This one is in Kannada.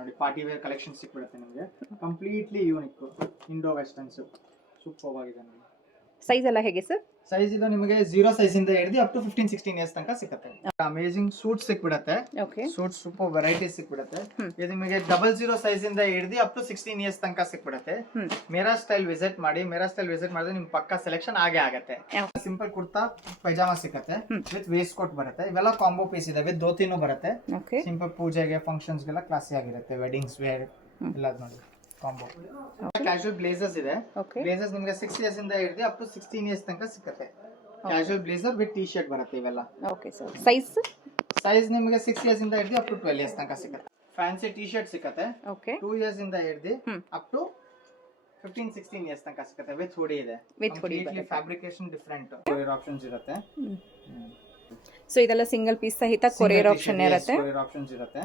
ನೋಡಿ ಪಾರ್ಟಿ ವೇರ್ ಕಲೆಕ್ಷನ್ ಸಿಕ್ಬಿಡುತ್ತೆ ನಿಮಗೆ. Completely unique Indo westerns super ಆಗಿದೆ ನೋಡಿ. ಸೈಜ್ ಎಲ್ಲ ಹೇಗೆ ಸರ್? ಸೈಜ್ ಇದು ನಿಮಗೆ 0 ಸೈಜ್ ಇಂದ ಹಿಡಿದು ಅಪ್ ಟು 15-16 ಇಯರ್ಸ್ ತನಕ ಸಿಗುತ್ತೆ. ಅಮೇಜಿಂಗ್ ಸೂಟ್ ಸಿಕ್ಬಿಡುತ್ತೆ. ಓಕೆ. ಸೂಟ್ ಸೂಪರ್ ವೆರೈಟೀಸ್ ಸಿಕ್ಬಿಡುತ್ತೆ. ಇದು ನಿಮಗೆ 00 ಸೈಜ್ ಇಂದ ಹಿಡಿದು ಅಪ್ ಟು 16 ಇಯರ್ಸ್ ತನಕ ಸಿಕ್ಬಿಡುತ್ತೆ. ಮೇರಾ ಸ್ಟೈಲ್ ವಿಸಿಟ್ ಮಾಡಿ. ಮೇರಾ ಸ್ಟೈಲ್ ವಿಸಿಟ್ ಮಾಡಿದ್ರೆ ನಿಮ್ ಪಕ್ಕ ಸೆಲೆಕ್ಷನ್ ಆಗೇ ಆಗುತ್ತೆ. ಸಿಂಪಲ್ ಕುರ್ತಾ ಪೈಜಾಮಾ ಸಿಗುತ್ತೆ ವಿತ್ ವೇಸ್ಟ್ ಕೋಟ್ ಬರುತ್ತೆ. ಇವೆಲ್ಲ ಕಾಂಬೋ ಪೀಸ್ ಇದೆ ವಿತ್ ಧೋತಿನೂ ಬರುತ್ತೆ. ಸಿಂಪಲ್ ಪೂಜೆಗೆ ಫಂಕ್ಷನ್ಸ್ ಗೆಲ್ಲ ಕ್ಲಾಸಿ ಆಗಿರುತ್ತೆ. ವೆಡ್ಡಿಂಗ್ಸ್ ವೇರ್ ಎಲ್ಲ ನೋಡಿ ಕಾಂಬೋ. ಕ್ಯಾಶುವಲ್ ಬ್ಲೇಸರ್ಸ್ ಇದೆ. ಬ್ಲೇಸರ್ಸ್ ನಿಮಗೆ 6 ಇಯರ್ಸ್ ಇಂದ ಹಿಡಿದು ಅಪ್ ಟು 16 ಇಯರ್ಸ್ ತನಕ ಸಿಗುತ್ತೆ. Casual blazer with T shirt ಬರುತ್ತೆ ಇವೆಲ್ಲ. Okay sir. ಸೈಜ್ ನಿಮಗೆ 6 ಇಯರ್ಸ್ ಇಂದ ಹಿಡಿದು ಅಪ್ ಟು 12 ಇಯರ್ಸ್ ತನಕ ಸಿಗುತ್ತೆ. ಫ್ಯಾನ್ಸಿ ಟಿ ಶರ್ಟ್ ಸಿಗುತ್ತೆ. ಓಕೆ. 2 ಇಯರ್ಸ್ ಇಂದ ಹಿಡಿದು ಅಪ್ ಟು 15-16 ಇಯರ್ಸ್ ತನಕ ಸಿಗುತ್ತೆ. ವಿತ್ ಹುಡಿ ಇದೆ. Completely fabrication different. Courier options ಇರುತ್ತೆ. ಸೊ ಇದೆಲ್ಲ ಸಿಂಗಲ್ ಪೀಸ್ ಸಹಿತ ಕೊರಿಯರ್ ಆಪ್ಷನ್ ಇರುತ್ತೆ. ಕೊರಿಯರ್ ಆಪ್ಷನ್ಸ್ ಇರುತ್ತೆ.